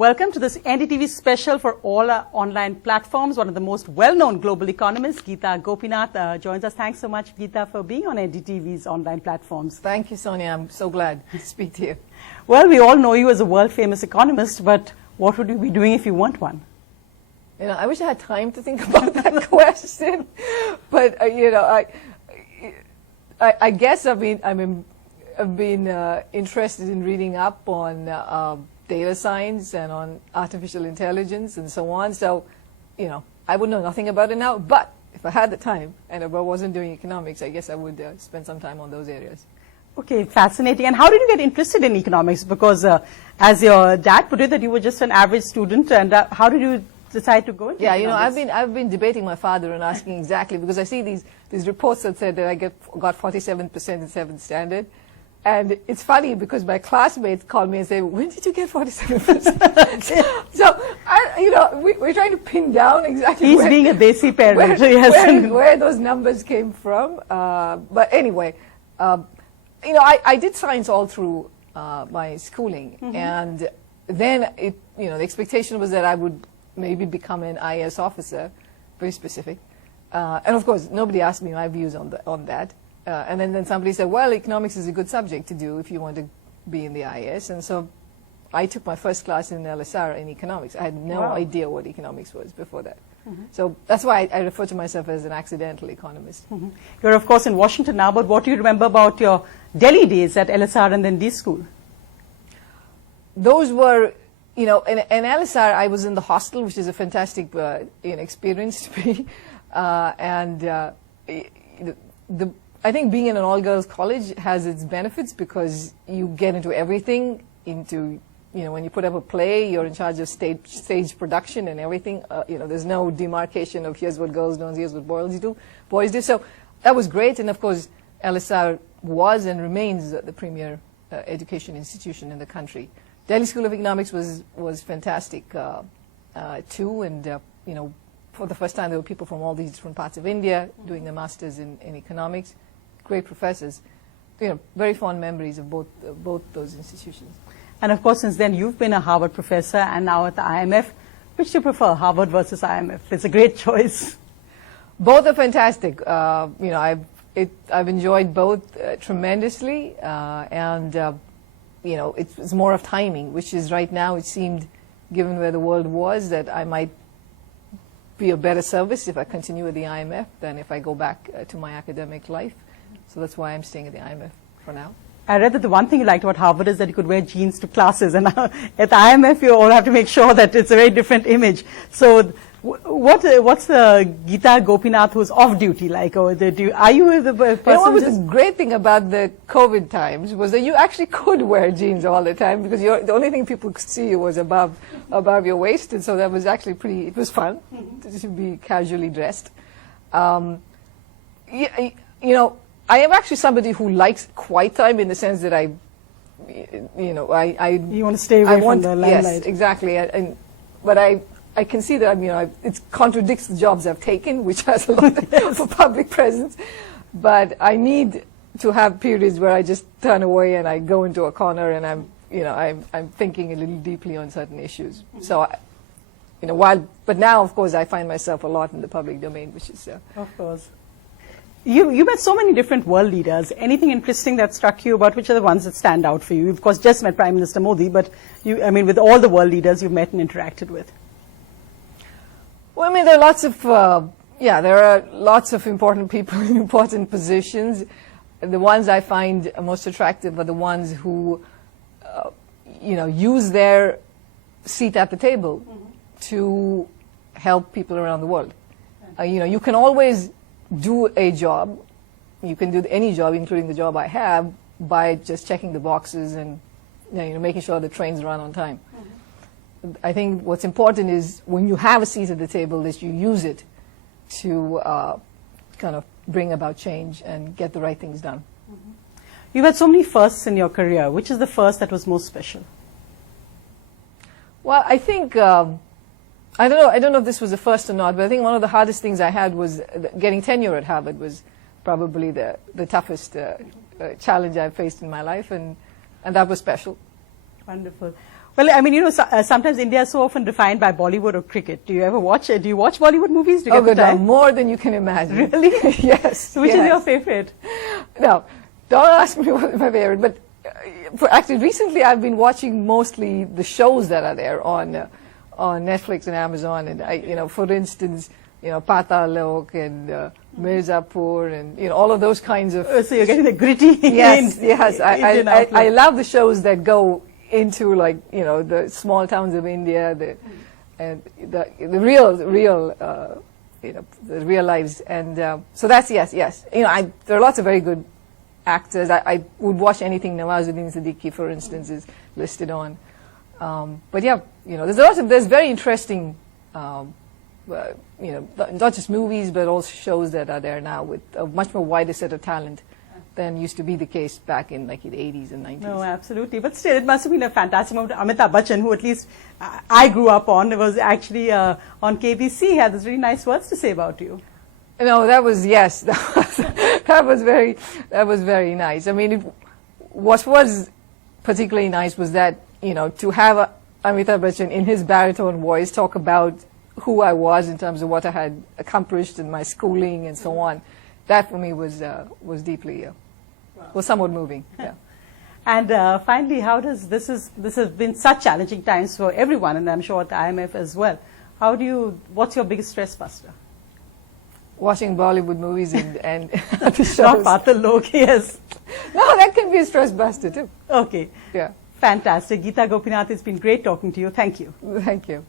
Welcome to this NDTV special for all our online platforms. One of the most well-known global economists, Gita Gopinath, joins us. Thanks so much, Gita, for being on NDTV's online platforms. Thank you, Sonia. I'm so glad to speak to you. Well, we all know you as a world-famous economist, but what would you be doing if you weren't one? You know, I wish I had time to think about that question, but I guess I've been interested in reading up on data science and on artificial intelligence and so on. So, I would know nothing about it now, but if I had the time and if I wasn't doing economics, I guess I would spend some time on those areas. Okay, fascinating. And how did you get interested in economics? Because as your dad put it, that you were just an average student, and how did you decide to go into economics? I've been debating my father and asking exactly, because I see these reports that said that I got 47% in 7th standard. And it's funny because my classmates call me and say, when did you get 47%? So, we're trying to pin down exactly He's being a desi parent. Where those numbers came from. But anyway, I did science all through my schooling. Mm-hmm. And then, the expectation was that I would maybe become an IAS officer, very specific. And of course, nobody asked me my views on that. And then somebody said, well, economics is a good subject to do if you want to be in the IAS. And so I took my first class in LSR in economics. I had no idea what economics was before that. Mm-hmm. So that's why I refer to myself as an accidental economist. Mm-hmm. You're, of course, in Washington now, but what do you remember about your Delhi days at LSR and then D school? Those were, in LSR, I was in the hostel, which is a fantastic experience to be. I think being in an all-girls college has its benefits because you get into everything, when you put up a play, you're in charge of stage production and everything. There's no demarcation of here's what girls do and here's what boys do. So that was great. And of course, LSR was and remains the premier education institution in the country. Delhi School of Economics was fantastic too. And, for the first time, there were people from all these different parts of India doing their masters in economics. Great professors, very fond memories of both those institutions. And of course, since then, you've been a Harvard professor and now at the IMF. Which do you prefer, Harvard versus IMF? It's a great choice. Both are fantastic. I've enjoyed both tremendously, it's more of timing, which is right now it seemed, given where the world was, that I might be of better service if I continue with the IMF than if I go back to my academic life. So that's why I'm staying at the IMF for now. I read that the one thing you liked about Harvard is that you could wear jeans to classes, and at the IMF you all have to make sure that it's a very different image. So what's the Gita Gopinath who's off duty like? Or are you the person? What was the great thing about the COVID times was that you actually could wear jeans all the time because the only thing people could see was above your waist, and so that was actually it was fun to be casually dressed. I am actually somebody who likes quiet time in the sense that you want to stay away from the limelight. Yes, exactly. But I can see that it contradicts the jobs I've taken, which has a lot for public presence. But I need to have periods where I just turn away and I go into a corner and I'm thinking a little deeply on certain issues. So, but now of course I find myself a lot in the public domain, which is of course. You met so many different world leaders. Anything interesting that struck you about which are the ones that stand out for you? You've, of course, just met Prime Minister Modi, but with all the world leaders you've met and interacted with. Well, there are lots of important people in important positions. The ones I find most attractive are the ones who, use their seat at the table to help people around the world. You can always do a job. You can do any job, including the job I have, by just checking the boxes and making sure the trains run on time. Mm-hmm. I think what's important is when you have a seat at the table that you use it to kind of bring about change and get the right things done. Mm-hmm. You've had so many firsts in your career. Which is the first that was most special? Well, I think I don't know if this was the first or not, but I think one of the hardest things I had was getting tenure at Harvard was probably the toughest challenge I've faced in my life, and that was special. Wonderful. Well, I mean, you know, sometimes India is so often defined by Bollywood or cricket. Do you ever watch? Do you watch Bollywood movies? Do you Oh, get the good, time? more than you can imagine. Really? Yes. Which is yes. your favorite? No, don't ask me what my favorite. But actually, recently I've been watching mostly the shows that are there on Netflix and Amazon. And you know, for instance, you know, Paatal Lok and Mirzapur, and you know, all of those kinds of. So you're getting the gritty. Yes, yes. Indian I outlook. love the shows that go into, like, you know, the small towns of India, and the real you know, the real lives. And so that's yes. You know, there are lots of very good actors. I would watch anything Nawazuddin Siddiqui, for instance, is listed on. But yeah, you know, there's very interesting, you know, not just movies, but also shows that are there now with a much more wider set of talent than used to be the case back in, like, the 80s and 90s. No, absolutely. But still, it must have been a fantastic moment. Amitabh Bachchan, who at least I grew up on, was actually on KBC, had these really nice words to say about you. No, that was, yes, that was very nice. I mean, what was particularly nice was that, you know, to have Amitabh Bachchan in his baritone voice talk about who I was in terms of what I had accomplished in my schooling and so on. That for me was deeply, was somewhat moving. Yeah. And finally, how does this has been such challenging times for everyone, and I'm sure at the IMF as well. What's your biggest stress buster? Watching Bollywood movies and the shows. Not Paatal Lok, yes. No, that can be a stress buster too. Okay. Yeah. Fantastic. Gita Gopinath, it's been great talking to you. Thank you. Thank you.